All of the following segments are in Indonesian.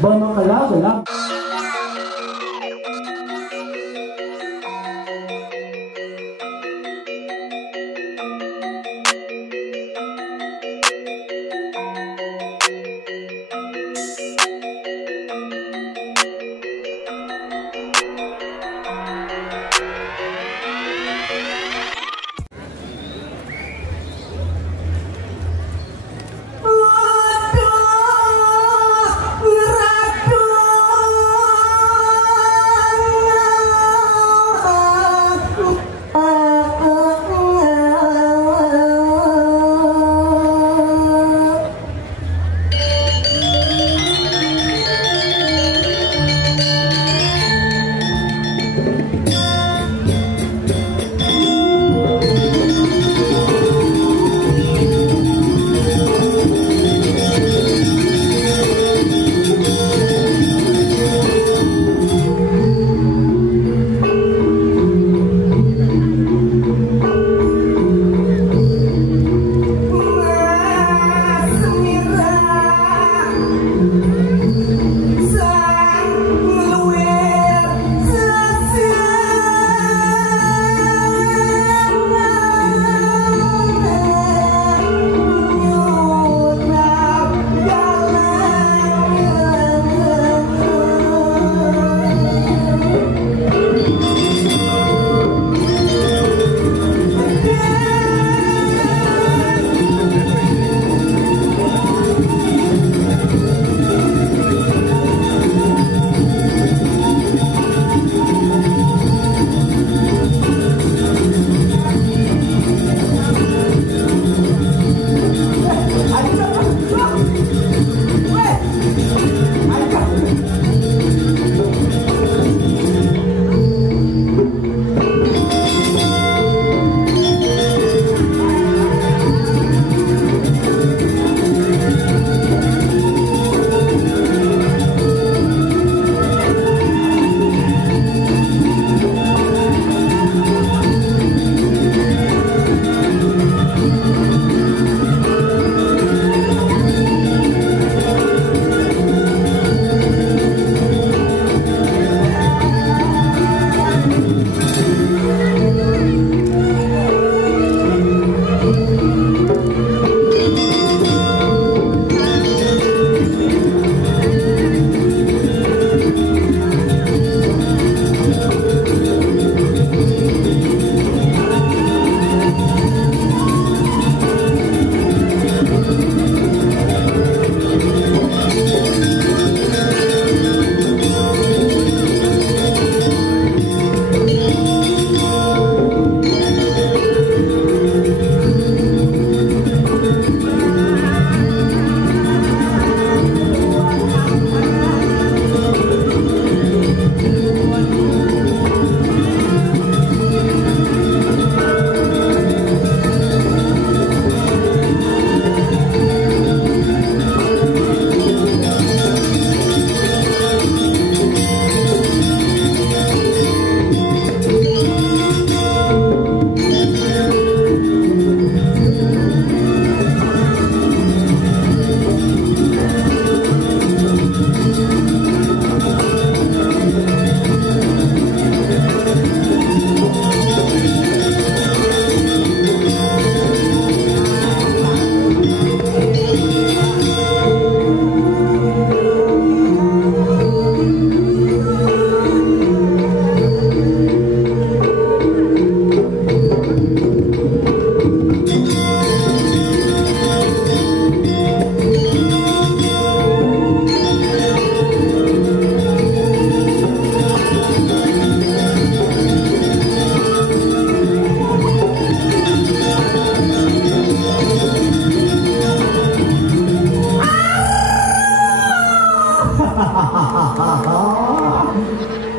Bono gelap.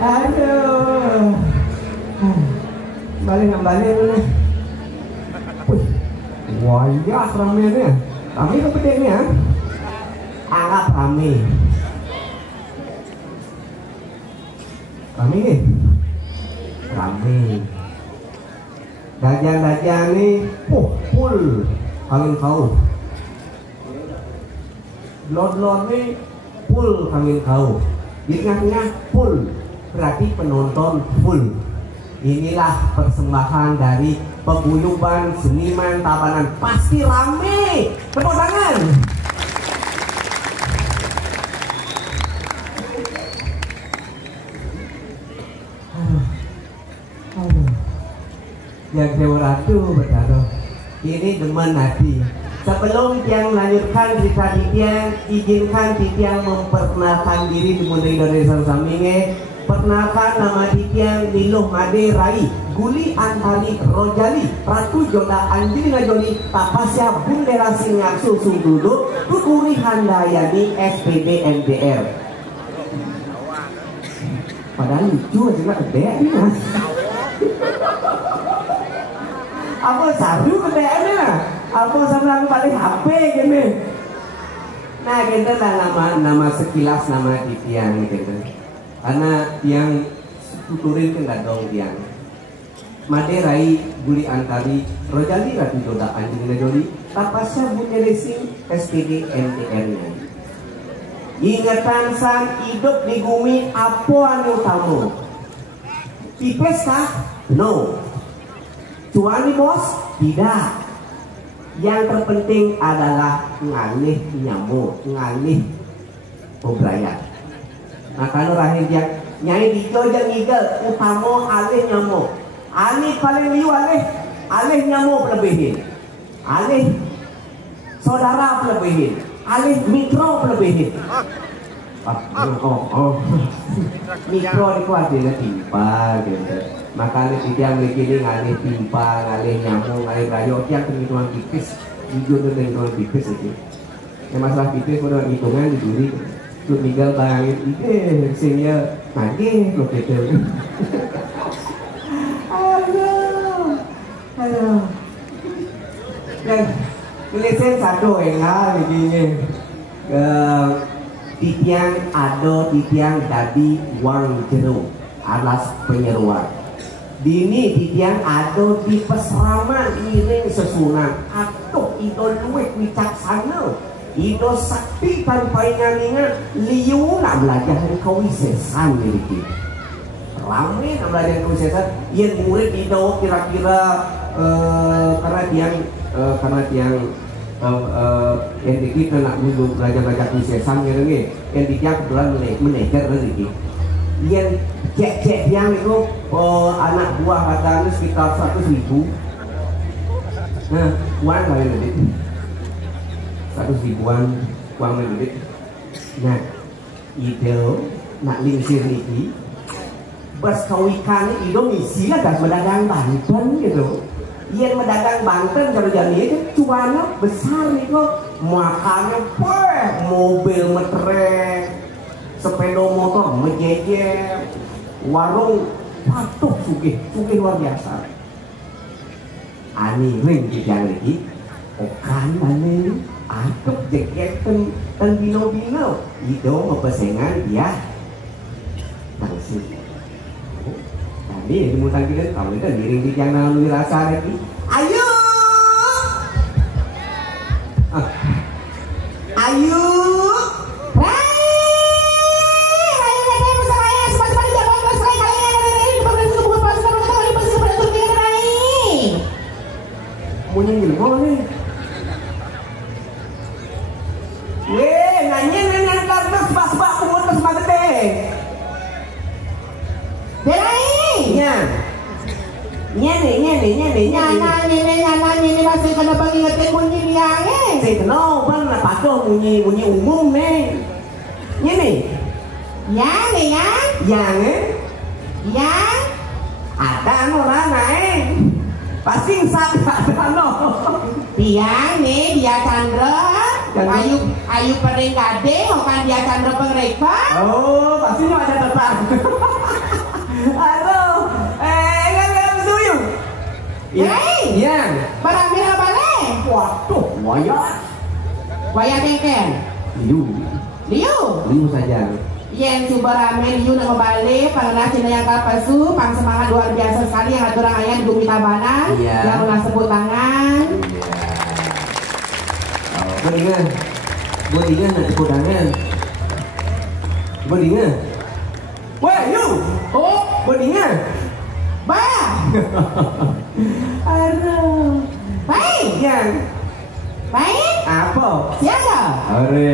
Aduh. Balik. Wih, wajah rame nih. Rame kepetik nih ya. Angat rame. Rame nih. Rame. Dajan nih, full. Kalian tahu. Lord nih, full kami kau. Di tengah-tengah full berarti penonton full. Inilah persembahan dari paguyuban seniman Tabanan. Pasti rame. Tepuk tangan. Yang Dewaratu berkata, ini demen hati. Sebelum Tiang melanjutkan cerita Tiang, izinkan Tiang memperkenalkan diri di Muda Indonesia Saminge. Perkenalkan nama Tiang Niluh Made Rai Guli Antari Rojali Ratu Joda Angelina Joli Tapasya Bundera Singaksu Sungdulu Tuturi Handayani SPD MDR. Padahal lucu aja lah gede nih. Apa saru gede nih? Apa sama paling HP gini? Nah gitu lah nama sekilas nama Tiang gitu. Karena yang tuturin kan nggak dong Tiang. Made Rai Guli Antari Rojali Ratu Joda Angelina Joli Tapasya Bundera Sing SPD MDR-nya. Ingatan sang hidup di bumi apa anu tamu? Tipes kah? No. Cuani bos? Tidak. Yang terpenting adalah ngalih nyamuk, ngalih bebrayat. Nah kalau rahim dia nyai di Jogja ngigel utama alih nyamuk. Alih paling liu alih nyamuk lebihin. Alih saudara lebihin. Alih mikro lebihin. Mikro dikuatin timpa gitu. Makanya Tiang begini ngalih timpa, ngalih nyamuk, ngalih rayo. Tiang penghitungan tipis, jujur dengan penghitungan tipis itu. Yang masalah tipis pada hitungan dibeli. Lu tinggal bayangin ide sehingga nanti lo gitu. Aduh. Dan tulisan satu enggak begini. Tiang ada Tiang jadi wang jeruk alas penyeruan. Dini Tiang ada di peseraman iring sesunan. Atuh itu luwih wicaksana. Ido sakti tanpa ingat liu nak belajar dari kawisesan miliki. Ramai nak belajar dari kawisesan. Yang murid Ido kira-kira karena Tiang yang kita nak dulu belajar kawisesan yang Tiang kebetulan menejar lagi. Yang cek Tiang itu anak buah kata sekitar 100.000. Nah, uang kali lebih. 100.000-an uang duit. Nah, ide nak lingsir niki bas kawikan itu misi lah gas medagang Banten gitu. Yang medagang Banten kalau jadi itu cuannya besar itu makannya mobil metrek, sepeda motor mejejer, warung patuh sugih luar biasa. Ani ring Tiang lagi, okan ani. Akep jeket ten bino-bino itu mempesengan dia langsung. Tadi dimutang kita kamu itu diring di jangan lu rasa lagi. Ayo, ayo. Munyi gimana nih? Nanya karena sebab kumut sebab gede. Delai. Nyane masih kena bagi ngetin munyi biang Saya kenal bang nak pakai munyi umum nih. Nyane. Yang ada orang naik. Pasti saat ada Tiang nih dia Chandra. Ayu pering gade, kan dia Chandra pengreka. Oh, pasti mau ada tetap. Halo, kan setuju? Iya. Barangnya apa nih? Waduh, wayang kengken. Liu saja. Yang coba rame Liu nak kembali, pengenal Cina yang kapasu, pang semangat luar biasa sekali yang atur ayah di Bumi Tabanan, yang menang sebut tangan. Buat ingat nak tepuk tangan. Berdingan. Wah, you. Oh, berdingan. Ba. Aduh. Baik, yang. Baik. Apa? Siapa? Are.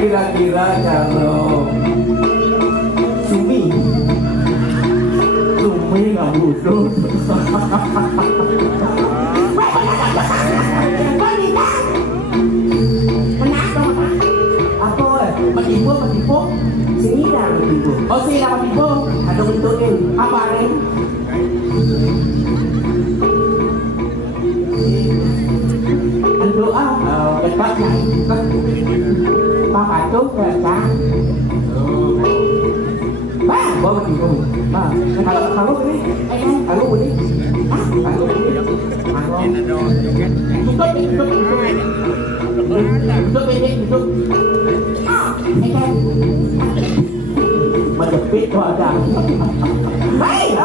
Kira-kira kalau Sumi nggak butuh. Matipu sini dah matipu. Oh sini dah matipu. Ada bentuknya apa ni? Doa dekat Pak Patung ke Cang. Ba, bawa matipu. Ba, kalau ini, kalau ini, kalau menjepit wajah. Baik,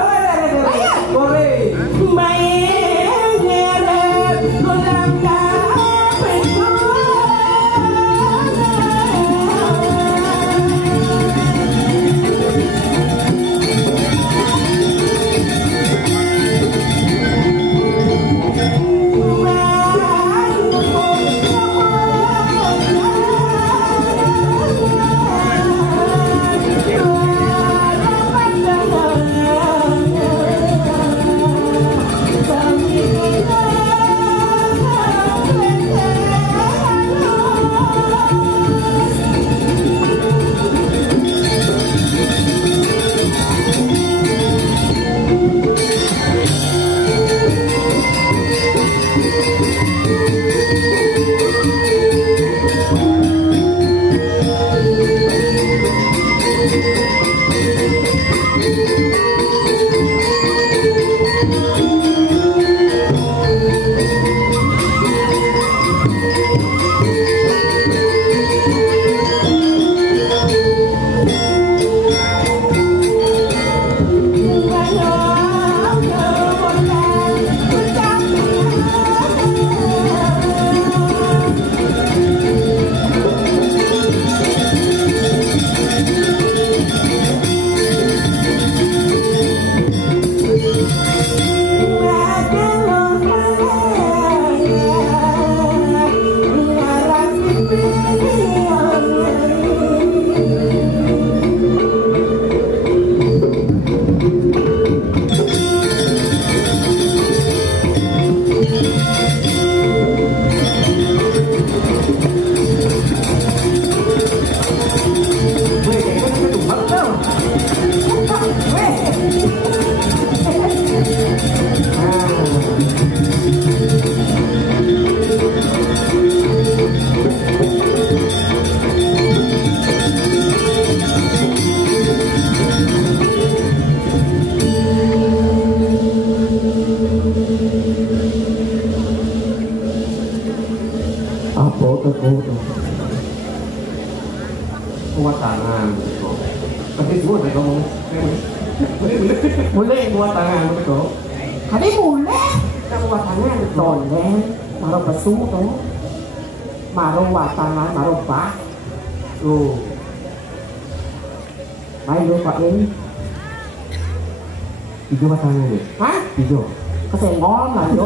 boleh. Baik, nyeret, dalam Mulai buat tangan betul. Kali mulai kamu buat tangan betul deh. Maro besu tuh. Maro buat tangan, maro bah. Ayo Pak ini. Hijau buat tangan nih. Hah? Hijau. Kesenggol lah yo.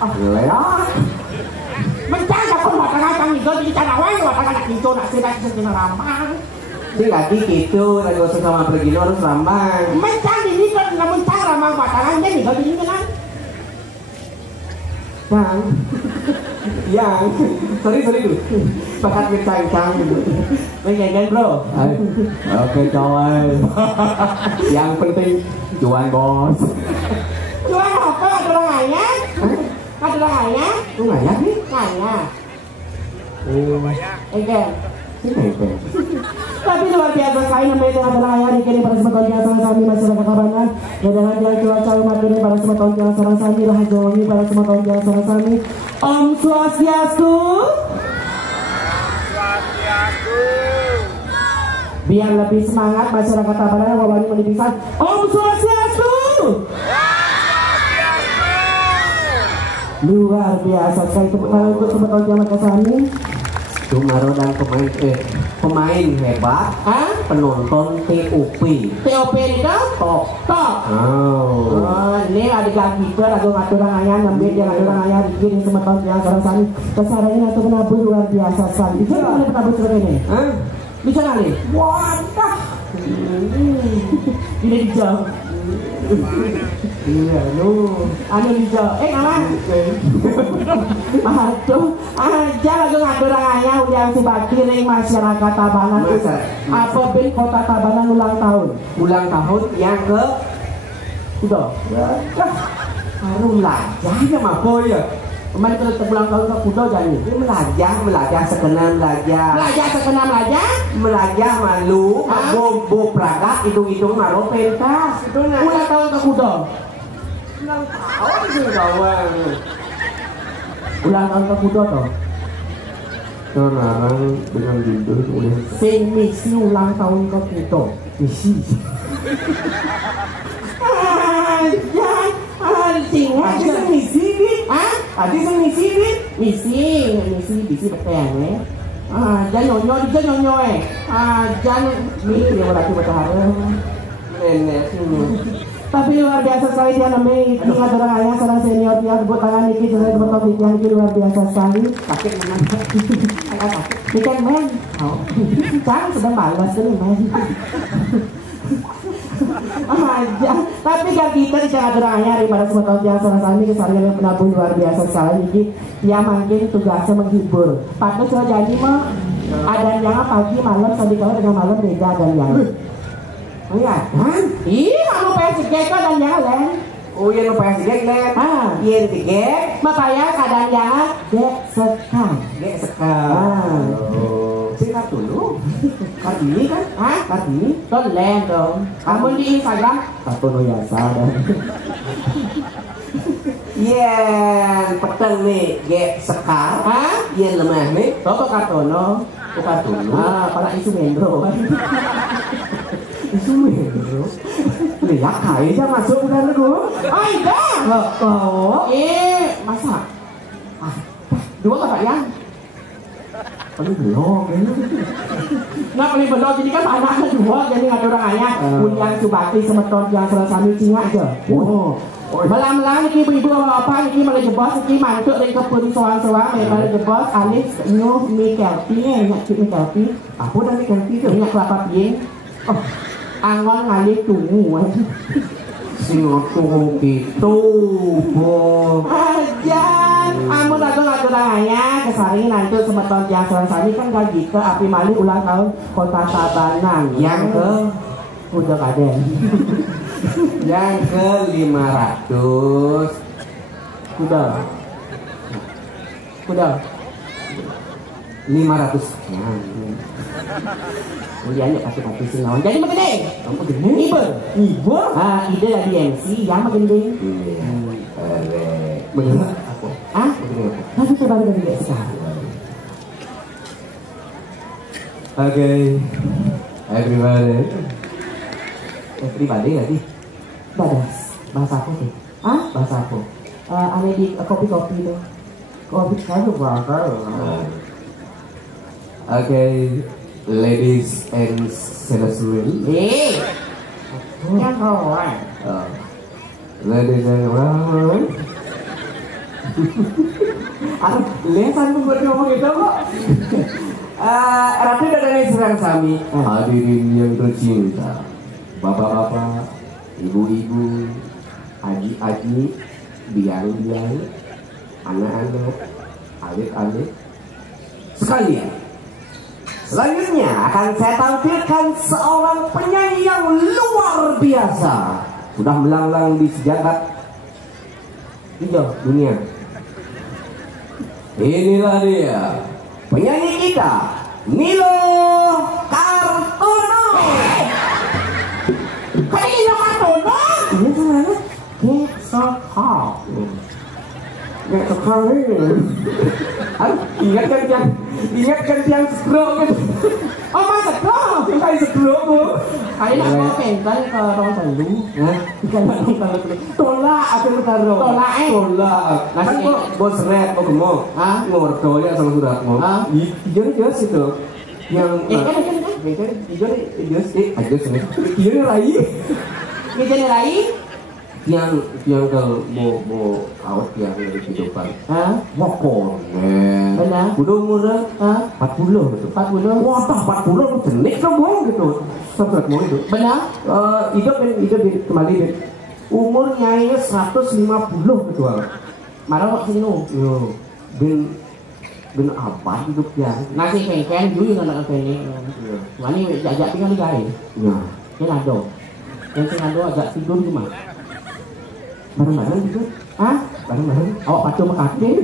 Lewat. Mencari pun buat tangan kang hijau jadi cara wae buat tangan hijau nak sih ramah. Si lagi gitu, lagi usah sama pergi harus lambang. Mencari ini kan namun cara ramah buat tangannya hijau jadi kan. Yang sorry dulu bakat kencang gitu Menyanyikan bro. Oke coy. Yang penting cuan bos. Cuan apa? Ada orangnya? Ada orangnya? Lu ngayak nih? Ngayak. Oke. Tapi luar biasa sekali namanya dengan berlayar di kini para semeton yang sarang sami masyarakat Tabanan dan dengan jalan cuaca umat ini para semeton yang sarang sami rahaja wangi para semeton yang sarang sami Om Swastiastu. Biar lebih semangat masyarakat Tabanan wawani mendipisah Om Swastiastu. Luar biasa sekali tepuk tangan untuk semeton yang makasani. Dumaro dan pemain hebat, penonton TOP. TOP itu Top. Ini adegan kita lagu ngatur rangaian ngambil dia ngatur rangaian bikin semeton yang sarang sani kesarangnya atau penabur luar biasa sekali. Bisa nggak penabur seperti ini? Bisa nggak nih? Wah, ini dijauh. Iya, anu dijauh. Aman. Aduh, aja lagu ngatur rangaian udah si bakir masyarakat Tabanan. Apa pun kota Tabanan ulang tahun? Ulang tahun yang ke udah. Harum lajah ya mah boy ya. Kemarin kita ulang tahun ke kudo jadi. Melajah sekenam melajah. Melajah malu, bobo praga, hidung maro pentas. Itu nah. Ulang tahun ke kudo. Ulang tahun sih kawan. Ulang tahun ke kudo toh. Sekarang dengan judul udah misi ulang tahun ke kudo. misi. Misi peteng jangan nyonyo jangan mikir berarti bertahan Nenek tapi luar biasa sekali dia namanya ingat orang ayah seorang senior dia buat tangan Niki sesuai betul yang ini luar biasa sekali sakit memang ikan men sekarang sedang malas kan men aja tapi kan kita di jangan orang ayah daripada semua tahun yang seorang sani kesarian yang penabung luar biasa sekali Niki dia makin tugasnya menghibur patut sudah jadi mah ada yang pagi malam tadi kalau dengan malam beda dan yang oh iya kan? Iya, anu PSG kan dan yang lain. Oh iya, anu PSG lain. Iya, tiga. Makanya kadang yang sekang. Singkat dulu. Kartini kan? Kartini? Don lain dong. Kamu di Instagram? Kartono Yasa dan. Iya, peteng nih, sekar. Iya lemah nih. Toto Kartono. Para isu mendro. Isu mendro. Lihat kayaknya masuk udah dulu. Enggak. Masa? Dua kakak yang? Paling belum ini. Nggak paling belum, jadi kan anaknya dua, jadi nggak ada orang ayah. Ulian Subati semeton yang selesai cingak aja. Malam-malam ini ibu-ibu apa ini malah jebos ini mantuk dari kebun soang-soang malah jebos alis nyuh mie kelpi nyak mie kelpi apa dah mie kelpi itu nyak kelapa pieng angon ngalih tunggu Singapura gitu aja amun aku ngaturanya kesaring nanti semeton yang selesai kan gak gitu api malih ulang tahun kota Tabanan yang ke udah kaden yang ke 500 kuda 500 ya kemudian kasih sinawan jadi makin deh kamu gede ibu ide dari MC yang makin deh bener apa tapi terbaru dari dia sekarang okay everybody pribadi nggak sih? Dadas. Bahasa apa tuh? Ah? Bahasa apa? Aneh di kopi-kopi tuh. Kopi kayu bakar. Oke, ladies and gentlemen. Yang kawan. Ladies and gentlemen. Lesan tuh buat ngomong itu kok. Ratu dan Israel kami hadirin yang tercinta, bapak-bapak, ibu-ibu, aji-aji, biang-biang, anak-anak, adik-adik sekalian. Selanjutnya akan saya tampilkan seorang penyanyi yang luar biasa, sudah melanglang di sejagat dunia. Inilah dia, penyanyi kita, Nilo Kartono. Kok Nilo Kartono? Ini sebenarnya Get So Hot. Gak sekali. Ingatkan yang stroke gitu. Oh masa dong? Kayak stroke bu. Kali nak mau pentas ke orang telu. Ikan telu. Tolak aku karo. Tolak Tolak. Kan kok bos red kok gemuk. Ngordo ya sama suratmu. Iya jelas itu. Yang kan jelas rai. Ini rai. Yang kalau mau awet yang dari kehidupan, mokon, benar, udah umurnya 40 gitu, 40, wah 40 jenis dong gitu, seberat mau itu, benar, hidup kembali umurnya 150 gitu, marah kok sini ben apa hidup ya, nasi kengkeng dulu nggak kengkeng, wani jajak tinggal di garis, ini ada, yang tinggal agak tidur cuma. Bareng-bareng gitu? Bareng-bareng? Awak pacul makake?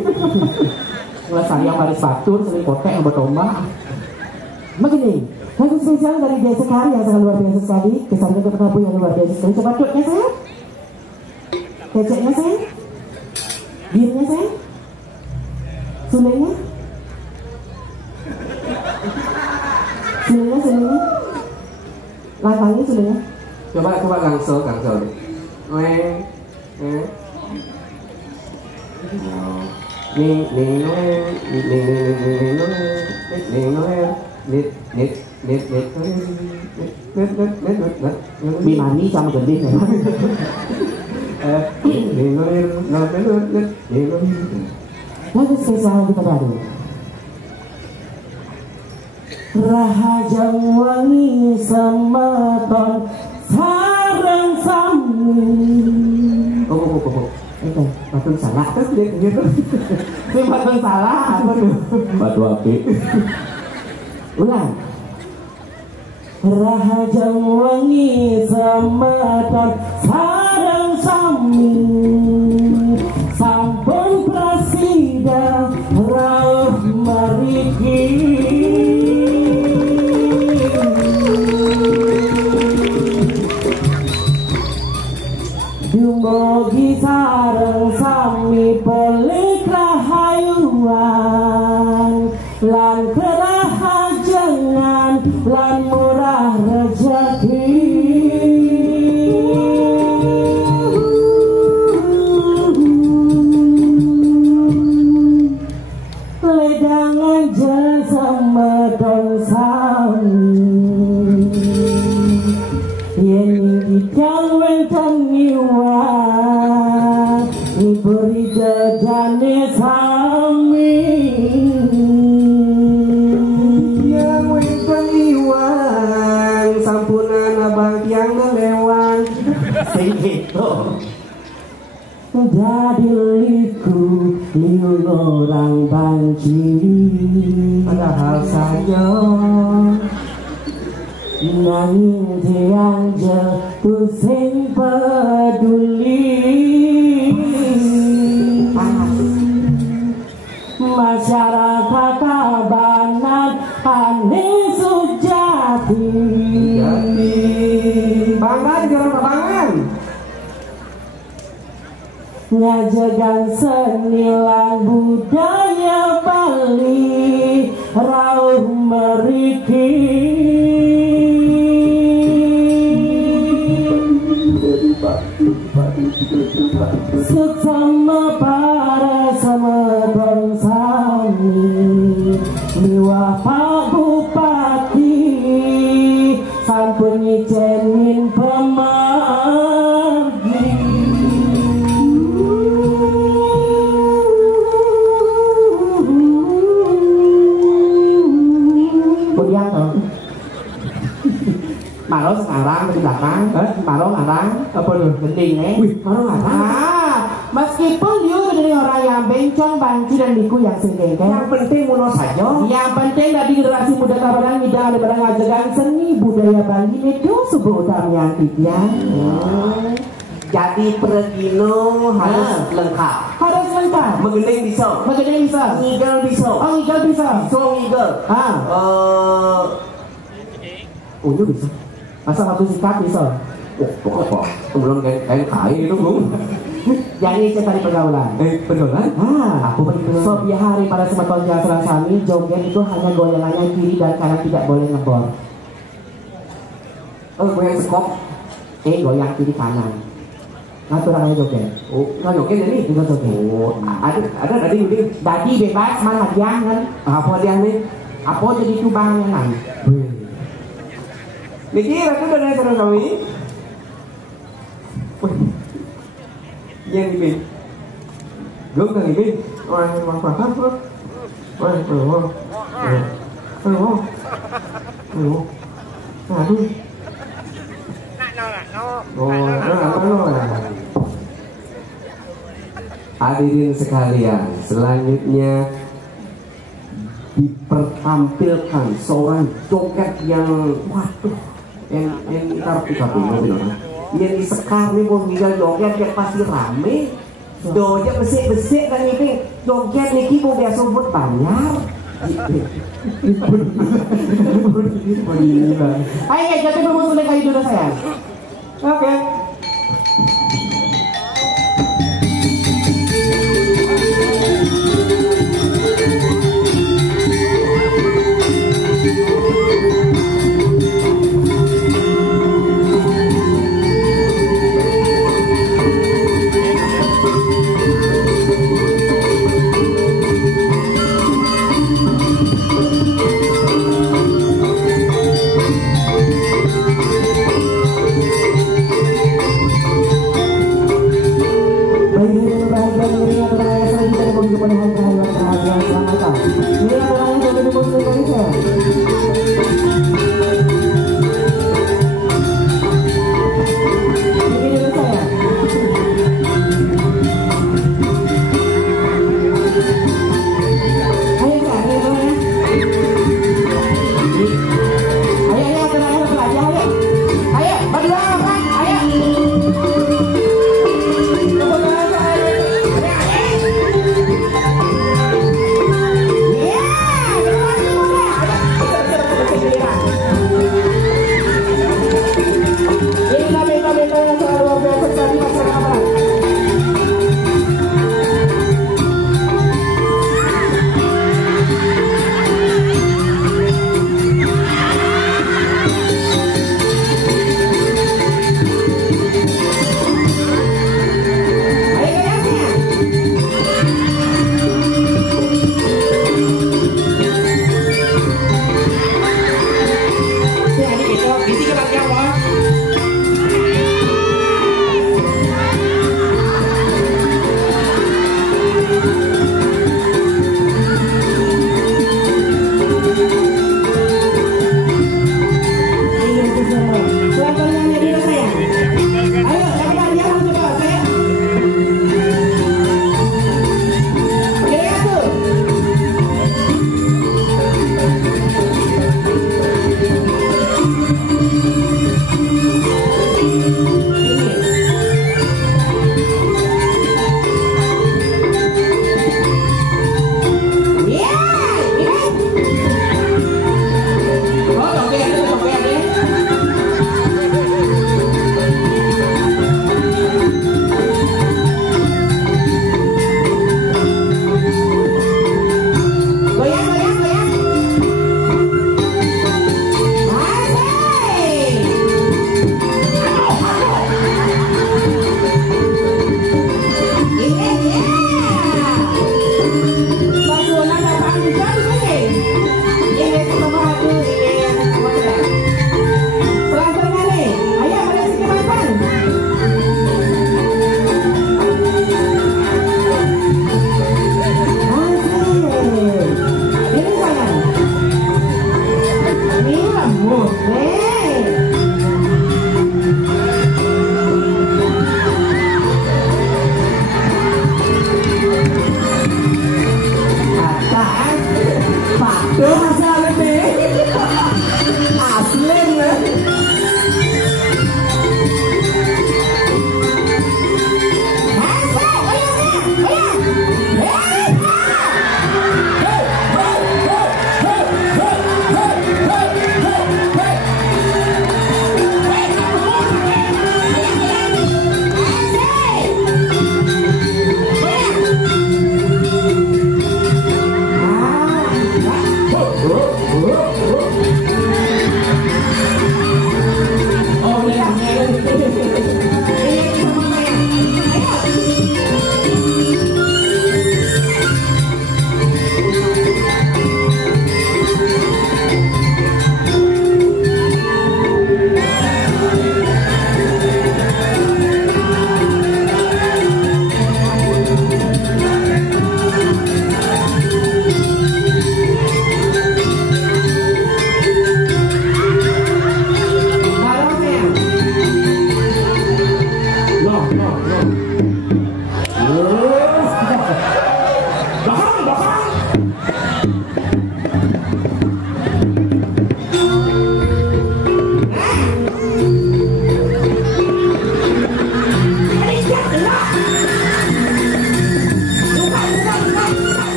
Ngelesari yang baris batur, sering kotek yang bertombak. Begini, lagu spesial dari Desa Sekali yang sangat luar biasa sekali. Kesannya ke Prabu yang luar biasa sekali. Coba cutnya sayang. Keceknya sayang. Diemnya sayang. Sulenya. Sulenya. Latangnya sulenya. Coba gangsel deh. Bimani sama gede lagu spesial kita baru Rahaja wangi semeton sarang sami. Batun salah terus dia gitu. Ini batun salah apa tuh? Batu api. Ulang. Rahaja wangi semeton sarang sami. Sampun prasida rauh mariki. Dumogi sareng sami pelik rahayuan lan kerahajengan lan murah rejeki. Ledangan jasa medon sami yen dikang wenten iwan iburi dedane sami yang wenten iwan sampunan abang yang melewat sing itu jadi liku liu orang banci padahal saja nanging tiang jatuh sing peduli masyarakat Tabanan ane sujati bangga di jalan Tabanan ngajagan seni lan budaya Bali rauh meriki Sesama para sama sami liwah Pak Bupati sampun ngicenin pemargi. Kemudian Maro sekarang di belakang, Maro ngarang, apa tuh? Gending Wih, Maro ngarang. Meskipun dia dari orang yang bencong, banci dan liku yang senggeng, yang penting muno saja. Yang penting dari generasi muda kabarang tidak ada barang ngajagan seni budaya Bali itu sebuah utama yang tidian. Jadi pergino harus lengkap. Harus lengkap. Menggending bisa. Menggending bisa. Ngigel bisa. Oh ngigel bisa. Bisa ngigel. Unyu bisa. Masa waktu sikat bisa. Oh, apa? Belum kayak kain itu belum. Yang ini saya tadi pergaulan. Pergaulan? Aku betul. Setiap hari pada semeton jasa sami joget itu hanya goyangannya kiri dan kanan, tidak boleh ngebor. Goyang sekop. Goyang kiri kanan. Ngatur orangnya joget. Oh, nggak joget jadi? Nggak joget. Oh, ada tadi mungkin. Tadi bebas mana jangan. Apa dia nih? Apa jadi tubangnya kan? Niki, aku udah nanya sama kami. Yang ini, gue kan ini orang yang masakan tuh, orang aduh, hadirin sekalian, selanjutnya dipertampilkan seorang joget yang waduh, yang ntar 30 benar. Yang di sekar nih mau tinggal joget yang pasti rame. Joget besik dan ini joget niki mau biasa buat banyak. Ayo jadi bermusik kayak dulu saya. Oke.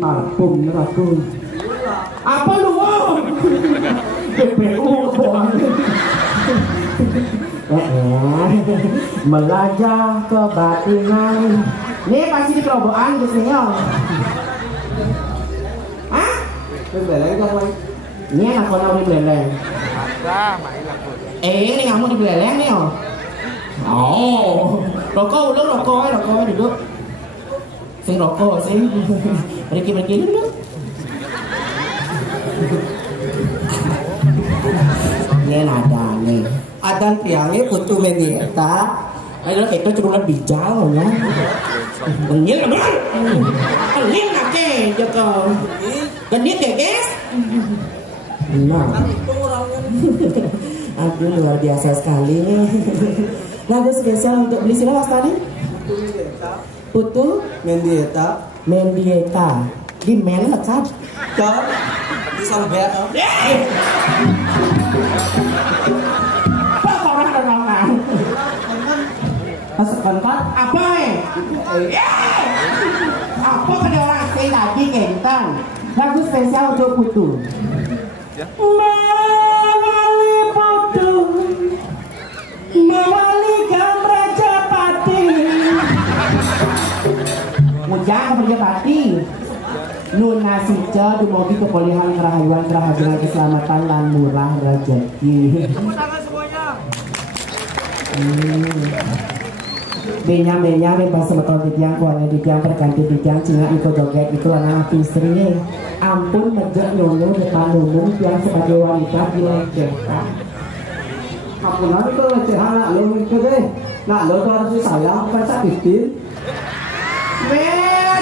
Parfum aku. Apa lu mau? PPU kebohongan. Melajah kebatinan. Ini pasti di kerobokan di sini. Hah? Beleng kan, Wai? Ini anak kau di beleng. Ini kamu di beleng nih, oh. Oh, rokok duduk. Sing rokok sing. Pergi dulu. Ini ada nih. Ada tiangnya putu mendieta. Ayo itu cuma bijal ya. Ngil benar. Ngil nake joko. Genit ya guys. Nah. Aduh luar biasa sekali nih. Lagu spesial untuk beli sila Mas Tani. Putu Mendieta. Di men lekat. Kan di Solbet. Pasukan kan? Apa Apa pada orang asing tadi kentan? Lagu spesial untuk Putu. Mawali Putu, mawali Raja Pati. Mujang Raja Pati. Nun nasica dumugi kepulihan kerahayuan kerahasilan keselamatan lan murah rezeki. Tepuk tangan semuanya. Benya bebas semeton titiang kuangnya titiang berganti titiang cina ikut joget itu anak istrinya. Ampun mejek nyunung depan nunung yang sebagai wanita dilecehkan. Apa nanti kalau lecehan nak lo itu deh. Nak lo tuh harus disayang bukan sakitin.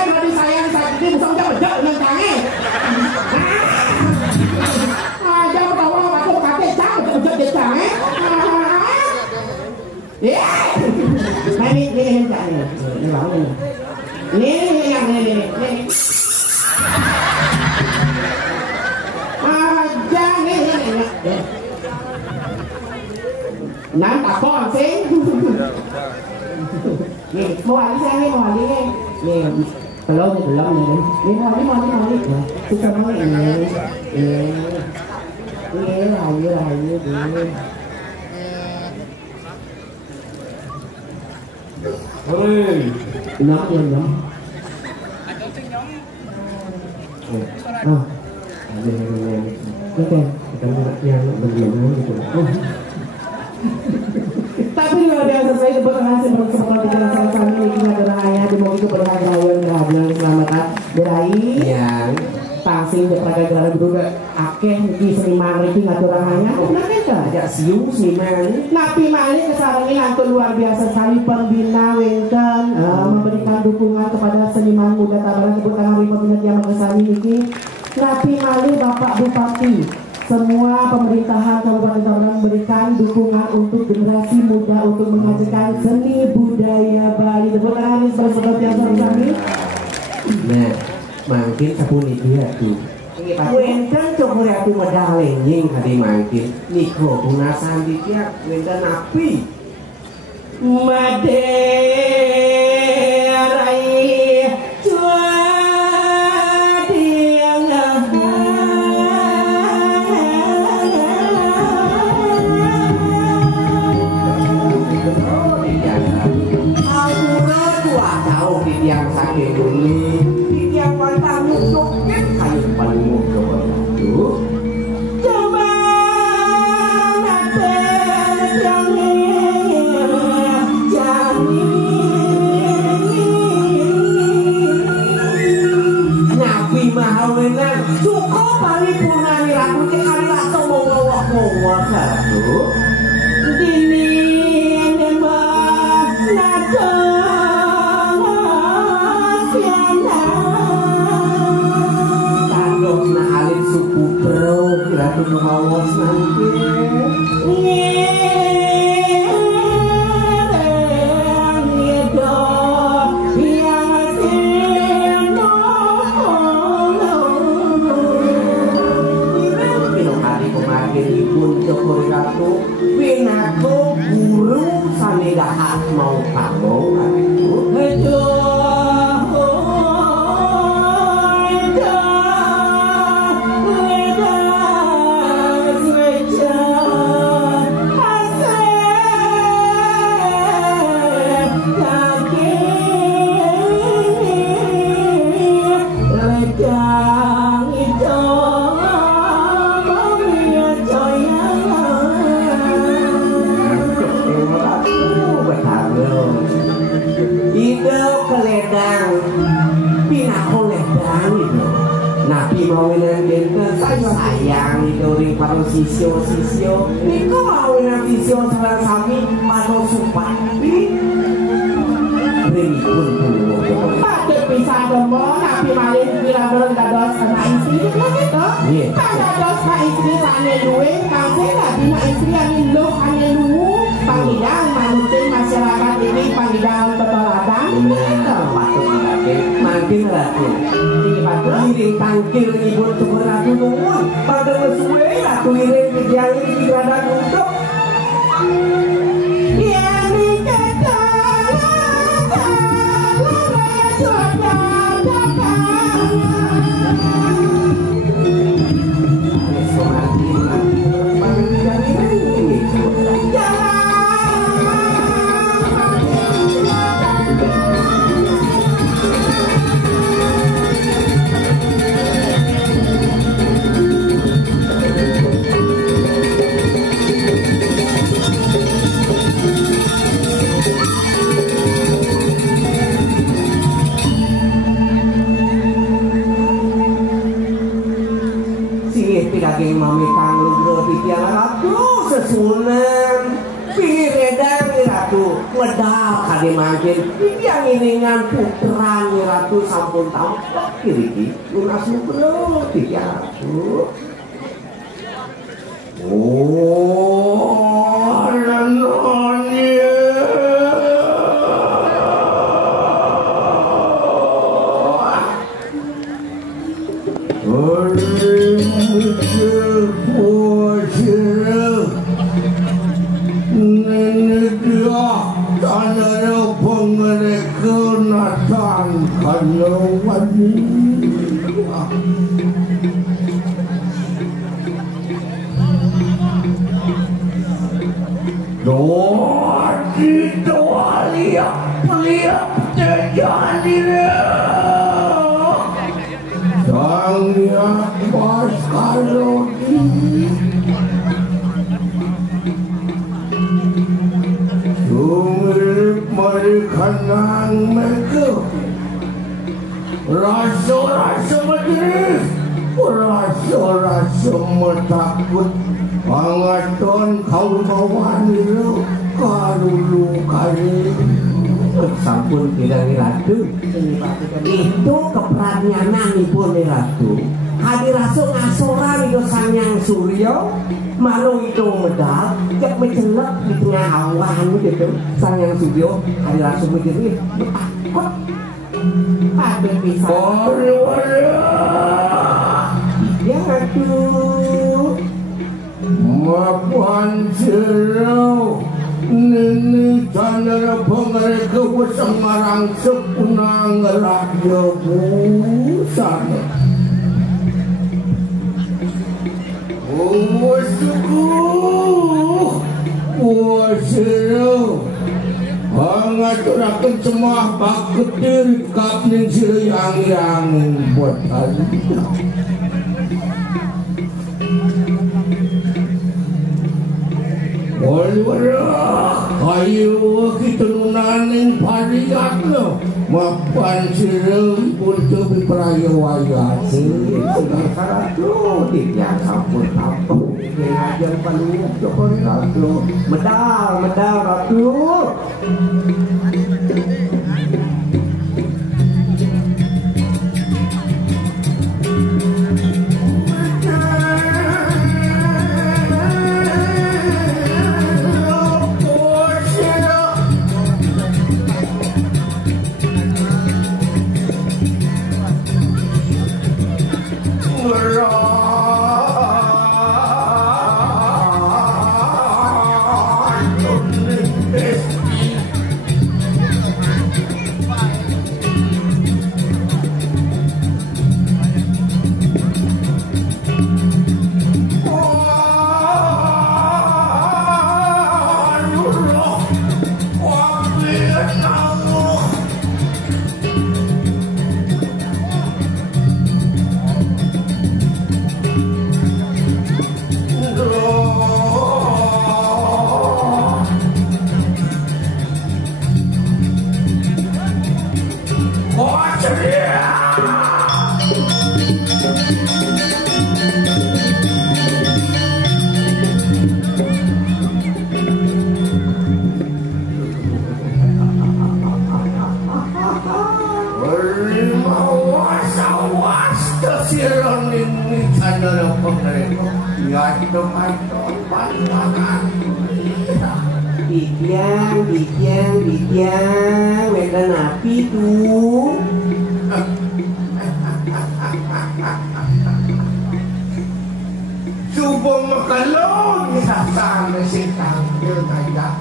Kalau disayang sakitin bisa udah bejek dengan tangan. Jangan bawa aku kakek jangan bejek di tangan. Ini nampak kok sih. Nih, mau lagi saya nih, nih belum nih. Ini mau susah banget ini rayu Hei, nyam. Oke, yang benar gitu. Tapi luar biasa saya berhasil bersama dengan sama-sama ini adalah ayah di mobil keberhasilan kehadiran keselamatan berai yang pangsing daripada gerara juga akeh di seniman iki ngaturahanya agak siung seniman napi malik kesarangin antu luar biasa sekali pembina wenten memberikan dukungan kepada seniman muda tabaran sebut tangan lima minat yang mengesani iki napi malik Bapak Bupati semua pemerintahan Kabupaten Tabanan memberikan dukungan untuk generasi muda untuk mengajarkan seni budaya Bali. Tepuk tangan seperti yang kami. Nah, mungkin sepun itu ya tuh. Wenten coba aku modal lenjing tadi mungkin. Niko punasan dia wenten api. Maderai yang sakit ini, yang pantang joget kayu paling coba itu. Coba nanti yang jani mahawenan suka paripurna niraku cek kali rasa mau ngowok-ngowok Ratu. Dini nembah nada siana Kandos na alin suku bro Ratu ngawas nanti Jokori Ratu Pinato guru sanedahat mau kamu mawinan dente sayang itu ring paro sisio niku mawinan sisio sareng sami pano supati ring pun pada bisa demo nabi malih kira-kira dados anak istri gitu pada dados anak istri sane luwe kasih nabi anak istri ane loh ane lu panggidang manutin masyarakat ini panggidang petoladan makin Ratu iring tangkil ibu cukur Ratu nuwun pada ngesuwe Ratu iring dijalan di geradan untuk ya nikata kaging mami kang lugro titian Ratu sesunan pinggir redang Ratu wedal kade mangkin yang iningan putran Ratu sampun tampak kiriki lunas lugro titian Ratu takut pangaton kau bawa niru kalulu kali sampun tidak Ratu itu kepranianan pun Ratu hadir rasul ngasoran itu Sanyang Suryo malu itu medal jak mencelak di tengah awan gitu Sanyang Suryo hadir rasul begini kok ada bisa ya Ratu mapan serau nini candara pengarik kewasangarang sepunang raja busana wasuku wasirau pangaturakan semua baketir kapning silayang buat hari ayo kita nunaning pariat lo mapan sirau pun coba peraya wayasi sedang saratu tiang sampun tampung ngajar paling jokori ratu medal ratu Dikiang, wedan api tuh. Coba makalong sampai si tampil kayak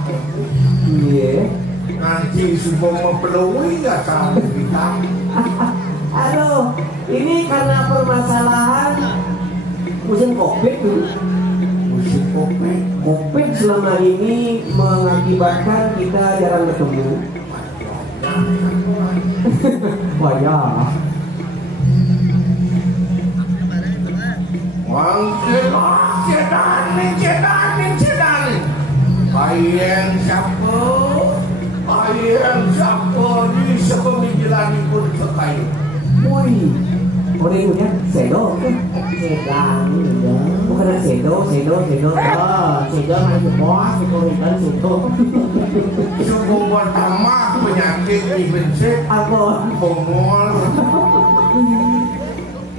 Iya. nanti coba mempelui nggak sampai kita. Aduh, ini karena permasalahan musim COVID tuh. Musim COVID. COVID selama ini mengakibatkan kita jarang ketemu. Wah ya. Cedanin. Ayang siapa di sepemikiran pun sekali. Wih, orangnya sedo kan? Sedang ya. Bukan sedo. Oh, sedang masih bos, itu situ. Semua tamak penyakit dibenci Apa? bongol.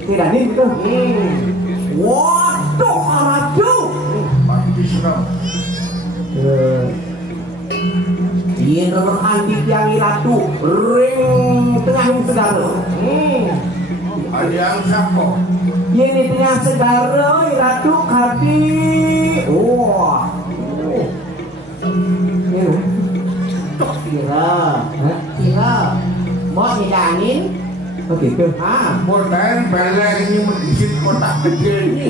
Tidak nih itu. Waduh, aduh. Pasti senang. Iya nomor antik yang ratu ring tengah segala. Ada yang siapa? Ini tengah segala ratu kaki. Wah. Kira mau hidangin. Oh gitu. Modern pelek ini mendisit kotak kecil ini.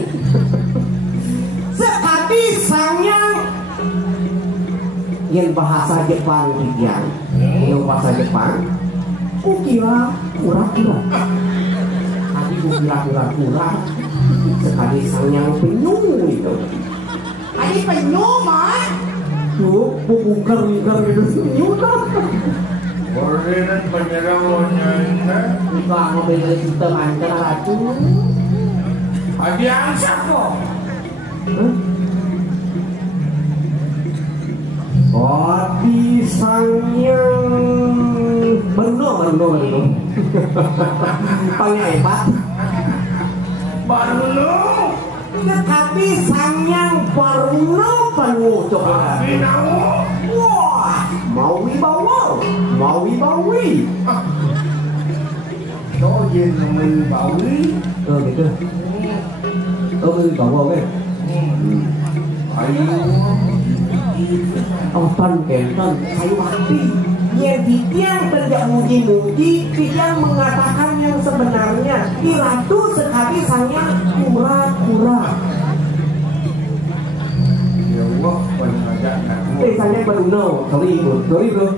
Sekali sangnya yang bahasa Jepang yang bahasa Jepang kukira kura-kura tadi kukira kura-kura sekali sangnya penyu itu Tadi penyu mah. tuh bungker itu penyu kan Ordenan penyerawannya ini. Buka mobil dari sistem antar ratu. Ada yang siapa? Kopi sangyang baru panggil hebat Baru tapi sangyang baru coba wah mau wibawi Dojen membawi. gitu wibawa kan Ayo. Otan kenton saya waktu yang Tiang tidak muji-muji Tiang mengatakan yang sebenarnya di ratu sekali sanya kura-kura Ya Allah, penajak nak. sanya baru no sorry bro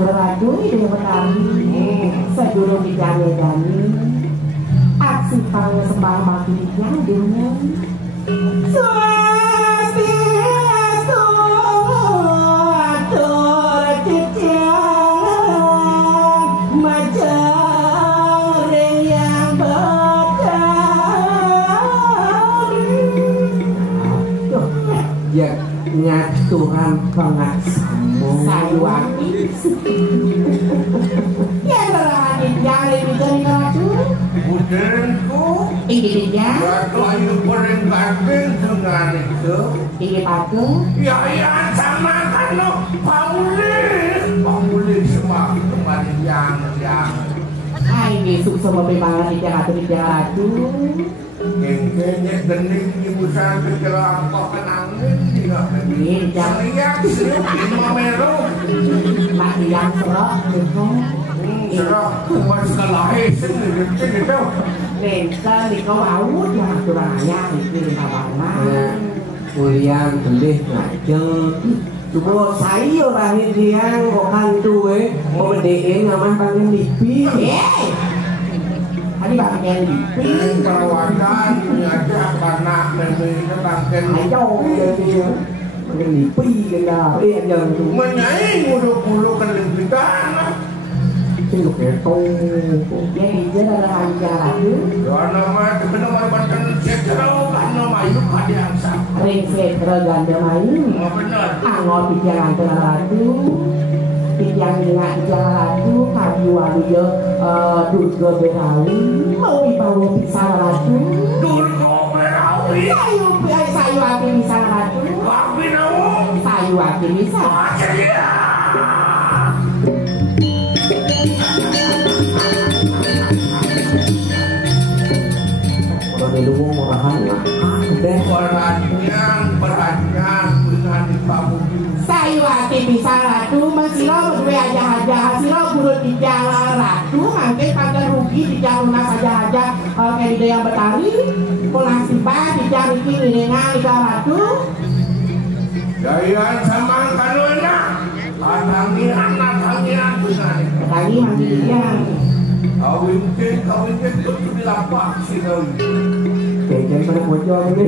Sugeng Ratu ini petani sedulur dijane-jane aksi pangesembah makinya dunia Swastiastu atur cicang majaring yang betari ya ngaturan pangaksamu sayuaki ya berani jari dijari ratu Budenku ini dia Ratu ayu paling batin dengan itu ini patung ya sama kan lo Pauli semakin kembali yang ini sukses membangun di ratu Kengkengnya gening ibu sampai kelapa kenangin tidak ini jangan lihat sih mamero mati yang serok serap masih kelahi gitu Lenta di kau awut yang aturannya ini apa kuliah beli ngajeng coba saya orang dia bukan tuh mau mendein nama panggil lipi tadi bagian lipi perawatan ini aja karena memiliki bangken ayo jadi panggil lipi kan lihat jangan tuh menyai mulu-mulu kelimpitan singgung itu jadi dia adalah acara itu karena mah benar bahkan sekarang karena mayu ada yang sah ringset reganda main benar angor pikiran terlalu pikiran ingat pikiran ratu kayu waluyo durga berawi mau dibawa pisah ratu Durga berawi sayu api pisah ratu tapi namu sayu api pisah kalau di luar murahan deh perhatian dengan kamu sayu api pisah ratu masih berdua aja silo burut di jalan ratu mungkin pada rugi di jalan saja kayak ide yang betari pulang simpan dicari kini dengan ika ratu Dayan sama kanuena atangian dengan tadi mandi dia kawin itu dilapak sih kau kayaknya pada bocor ini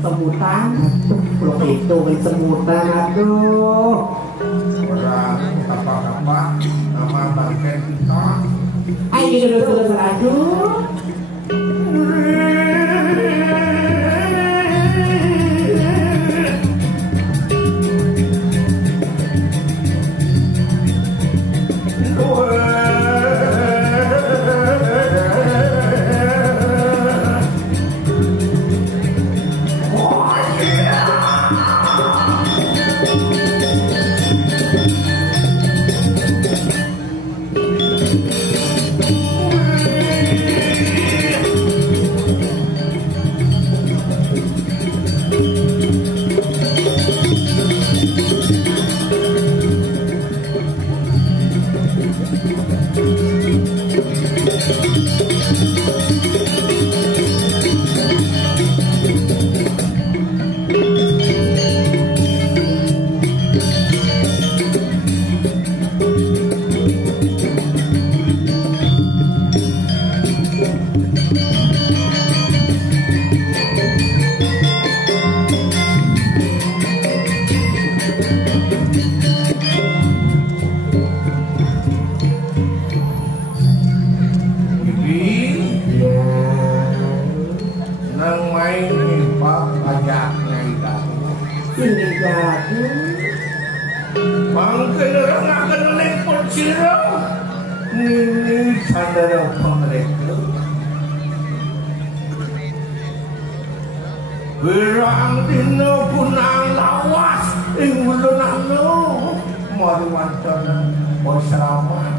semutan belum itu kan semutan aduh orang apa nama bangken kita ayo dulu ratu Mungkin orang akan lempar sirah. Ini sadar mereka. Berang dino punang lawas ing ulun anu mari wantana bersama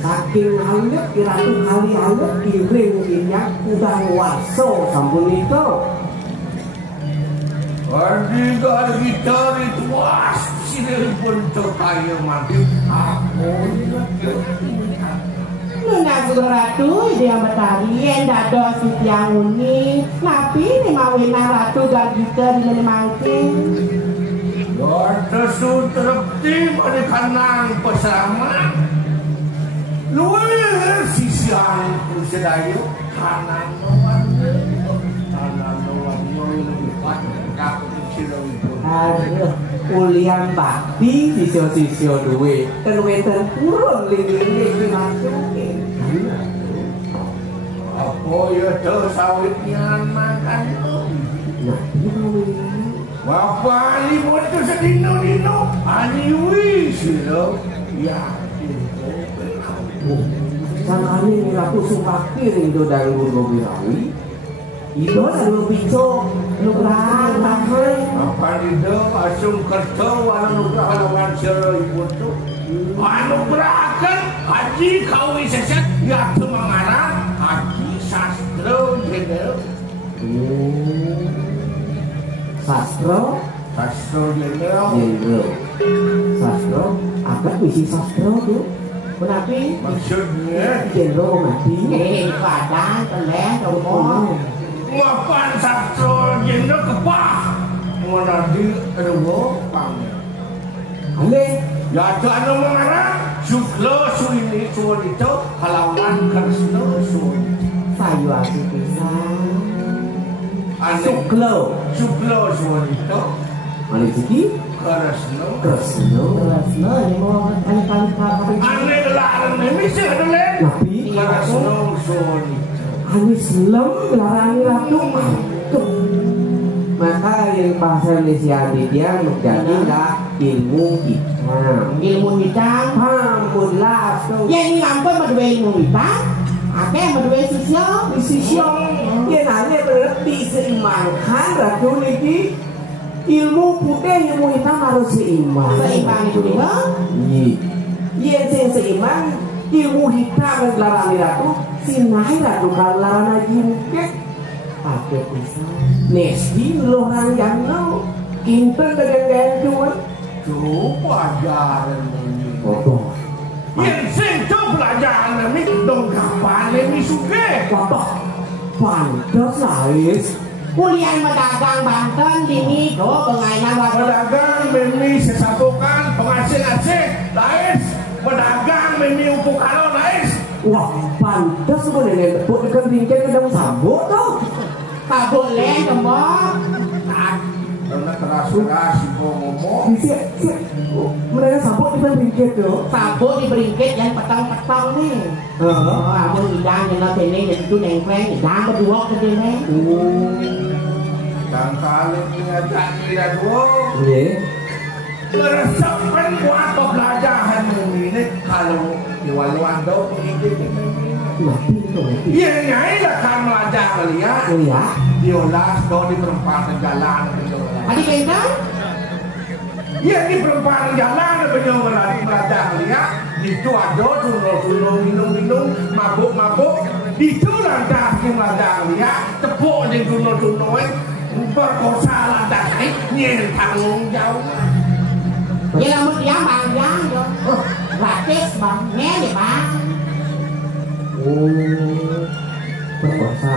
saking halus kiratu kali halus kiring minyak udang warso sampun itu Ardiga gitar itu was sini bentuk kayu mati aku Nuna Sugeng Ratu dia betari yang dados yang unik tapi ni mawina ratu dan kita di mangkin terus terpti pada kanang pesama luar sisian kusedayu kanang mewarna lebih kuat kakak kecil itu. Aduh, ulian bakti sisio-sisio duwe dan weten turun lili-lili dimasukin. Apa ya tuh sawitnya makan? Nah, ini Bapak libur tu sedino-dino aniwi silo ya sama ini aku sumpah piring do dari Burgo Birawi itu selalu pico nugrah mahal apa itu asum kerto warna nugrah lawan siro ibu tu anugerahkan haji kawi sesat ya semangarang haji sastro jenderal sastro jenderal sastro agak visi sastro tuh kenapa maksudnya jenderal mati badan teleh ngomong mapan sastro jenderal kepah mana di ewo pangnya ale ya tu anu mengarang Suklo suini suwanito halawan karsno suwanito sayu aku pisang Suklo suwanito mana ciki karsno Kresno ini mau kali-kali ane larang ini sih ada lain tapi karsno suwanito ane selam larang ratu mantuk maka yang bahasa Indonesia dia menjadi ilmu hitam hitam alhamdulillah ya ini ngampun berdua ilmu hitam akeh berdua sisyo ya nanti berarti seimbangkan ratu ini ilmu putih ilmu hitam harus seimbang itu dia iya yang seimbang ilmu hitam dan larang ratu sinai ratu kalau larang lagi mungkin pakai pisang nesti lo orang yang lo inten dengan cuman coba ajaran ini kotor yang sentuh pelajaran ini dong kapan ini suke kotor pantas lais kuliah pedagang Banten dini do pengainan waktu pedagang memi sesabukan penghasil lais pedagang memi upuk kalau lais wah pantas sebenarnya tepuk dekat bingkai kedang sambut tuh tak boleh gembok karena keras-keras ngomong mereka sambut di bingkai tuh sabuk di beringkit yang petang-petang nih aku hidang yang nanti ini jadi itu nengkleng hidang berdua ke dia dan kali ngajak kita dua meresapkan buat pembelajaran ini kalau di waluan do pengikut iya nyai lah kan belajar lihat diolah do di perempatan jalan adik kendang iya di perempatan jalan belajar lihat itu ada tuno minum mabuk itu lantas yang belajar lihat tepuk di tuno berkosa lantas nyel tanggung jawab ya namun dia bang gratis bang nih bang berkosa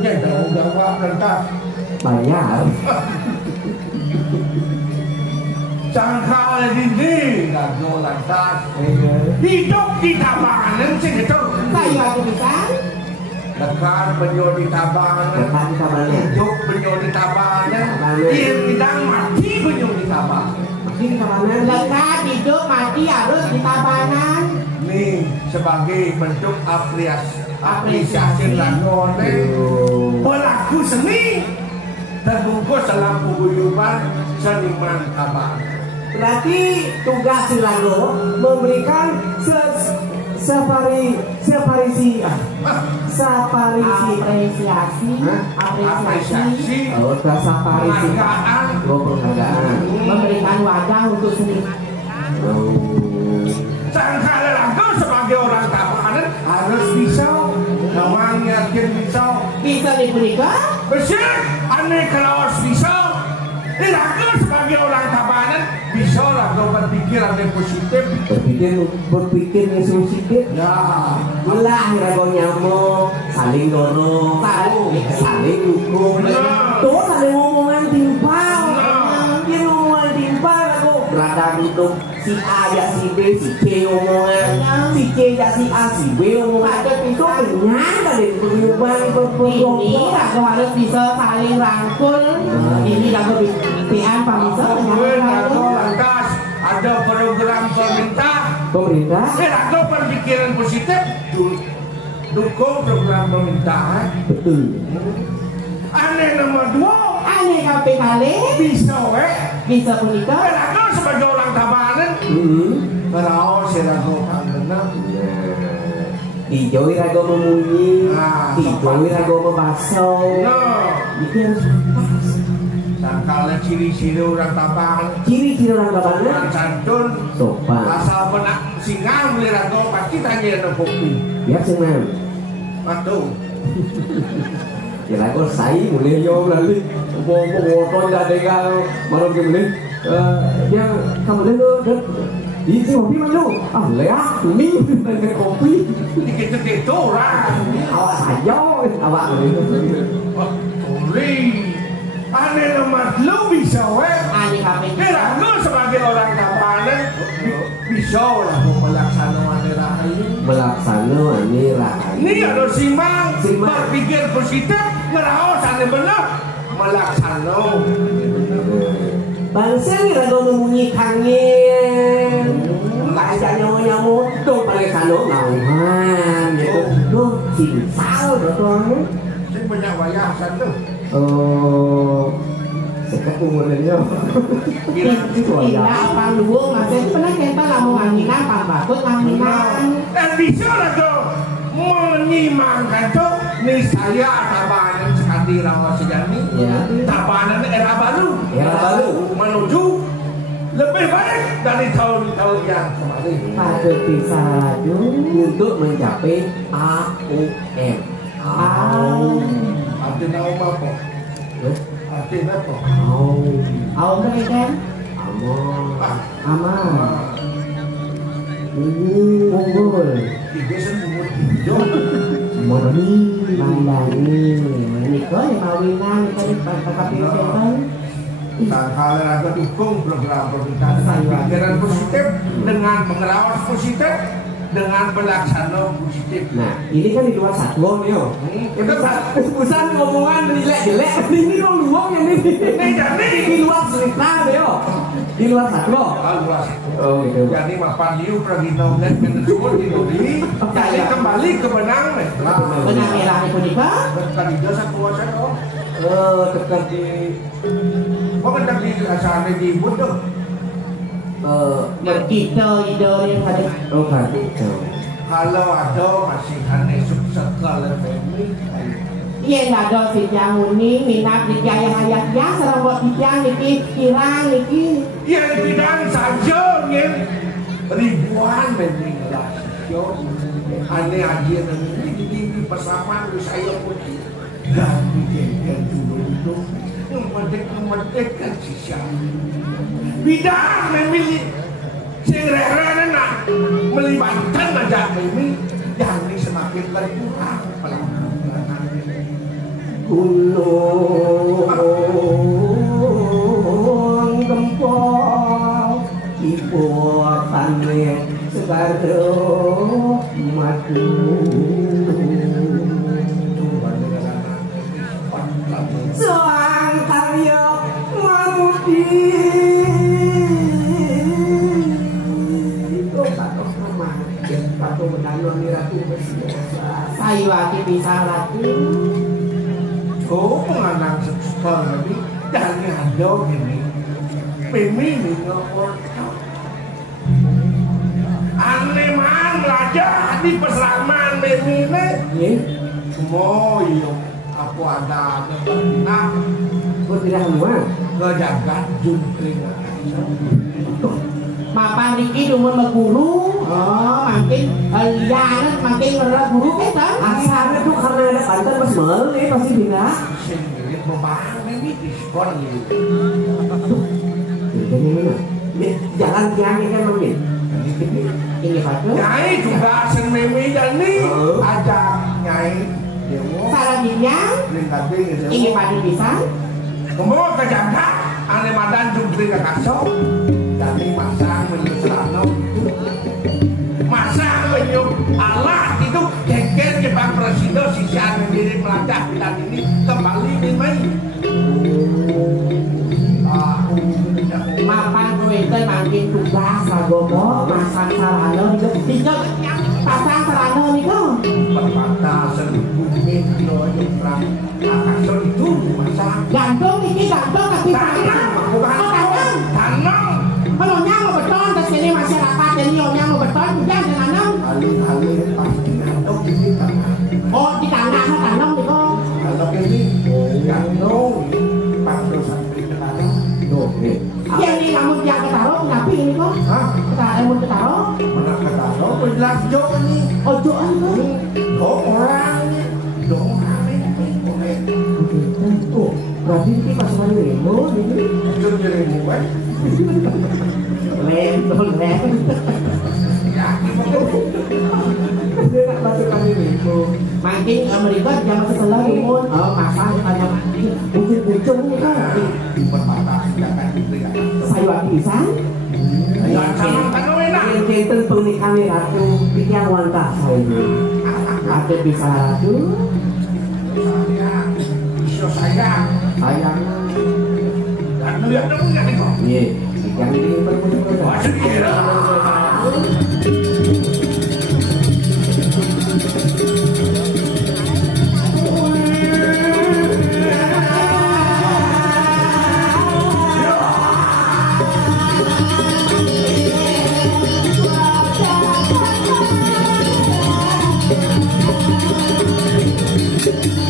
ya tanggung jawab lantas bayar sangka ini gagal lantas hidup di tabanan sih itu saya aku bisa lekan beliau di tabanan hidup beliau di tabanan dia bidang mati beliau di tabanan lekat hidup mati harus di tabanan nih sebagai bentuk apresiasi lakonan pelaku seni terbungkus dalam paguyuban seniman tabanan. Berarti tugas Silano memberikan apresiasi penghargaan memberikan wadah untuk seniman sangka lelaku sebagai orang tabanan harus bisa namanya bisa diberikan bersih aneh kalau harus bisa lelaku sebagai orang tabanan bisa lah kau berpikiran yang positif berpikir yang positif ya lah rago nyamuk saling dorong saling dukung tuh saling ngomongan timpal pada duduk si A ya si B si C omongan si C ya si A si B omongan itu menyangka deh berubah Ini Rago harus bisa saling rangkul. Ini Rago pian bisa Rago lantas ada program pemerintah. Rago berpikiran positif, dukung program pemerintah. Betul. Aneh nomor 2. Aneh kape kali bisa menikah. Rago sebagai orang Tabanan. Kalau si Rago kan benar. Dijauhi Rago memunyi, dijauhi Rago membasuh. Itu harus pas. Dan kalau ciri-ciri orang Tabanan, Ciri-ciri orang Tabanan orang santun, sopan. asal benak singa beli Rago pasti tanya ada kopi. Biar senang. Betul. Ya Rago saya mulai jauh lalu. Mau dah dengar malam kemudian. Dia kemudian tu. Isi kopi mana? Leak ini dengan kopi. Dikit-dikit orang. Awak saja, awak ni. Boleh. Aneh nomor lu bisa Aneh kape Rago sebagai orang Tabanan bisa lah melaksanakan rahayu. Melaksanakan rahayu. Ini ada simang berpikir positif, ngeraos aneh benar melaksanakan. Bangsa ni Rago memunyi kangen. Baca nyawa-nyawa dong pada sana nauhan gitu. Duh, cinsau betul. Saya banyak wayasan tu. Sekat umurnya. Tidak apa lu masih pernah kita lamu nganginan pambakut nganginan. Bisa Rago menyimangkan tu. Ni saya Tabanan sekali rawas sejani. Tabanan era baru. Menuju lebih baik dari tahun-tahun yang kemarin. Pada bisa laju untuk mencapai AUM. Artinya apa? Artinya apa? Awak tu kan? Aman. Unggul. Tiga semua hijau. Moni Mandani. Nikah yang mawinan nikah di PKP Dan kalau ada dukung program pemerintah dengan pikiran positif, dengan pengerawat positif, dengan pelaksana positif. Nah, ini kan di luar satuan yo. Bukan ngomongan jelek-jelek, ini lo luang yang ini. Di luar cerita yo. Di luar satuan. Luas. Oh gitu. Jadi mapan liu pragino dan menurut itu di kali kembali ke benang. Benang merah ni pun nikah. Tadi jasa kuasa kok. Tetap di. Kok hendak di asal di ibu tu? Yang kita ide yang ada. Oh kan. Kalau ada masih aneh sukses kalau ini. Iya nggak ada si yang unik minat di gaya hayat ya serang buat dijang niki kirang niki. Yang bidang saja yang ribuan meninggal. Aneh aja di pasaman saya putih. Dan yang dulu itu memerdekakan sisa. Bidang memilih sehingga nak melibatkan aja ini yang ini semakin berkurang pelanggan. Gunung gempol ibu tanah segaro madu soang karya mamudi Sayuati bisa lagi. Oh, penganang sekolah tadi dari ada ini, pemimpin ngomong, aneh man belajar di perselaman pemimpin. Semua iyo, aku ada nah, kau tidak semua kejagaan jungkring. Mapan Riki dumun meguru. Makin lianan makin ngerak guru kita. asalnya tuh karena ada pantai pas beli pasti bilang Sendiri pembahang ini diskon gitu. jadi mana jalan tiangnya kan mungkin Ini patut. Nyai juga sen memi jani ajak nyai Salah dia. lingkapi gitu. Ini padu bisa. Kemudian kejagaan ane madan jumpi ke kasok dari masang menyusulano itu masang menyuk Allah itu geger ke Pak Presiden sisian menjadi melacak bilang ini kembali di Mei mapan kuwete makin tugas agomo masang sarana niku tinggal pasang sarana niku perbatasan bumi kilo perang kasok itu masang gantung iki gantung tapi tanam bukan tanam kalau nyamuk beton ke sini masyarakat jadi nyamuk beton hujan dan tanam alih-alih pasti gantung di tanah oh di tanah tanam niku kalau ini gantung 400 tanah tuh yang ini kamu yang ketaro kenapa ini kok hah ketaro ketaro mana ketaro jelas jok ini ojo ini dong orang oh berarti ini pasukan Remo ini jadi mulai lem ya dia nak pasukan Remo makin Amerika jangan setelah umur pasang tanya ujung-ujung ini kan di perbatasan jangan diberikan sayuran pisang ya sama kan enak yang cinten pernikahan ratu yang wantah ada bisa ratu saya sayang dan lihat dong nggak nih kok iya yang ini wah sedikit Thank you.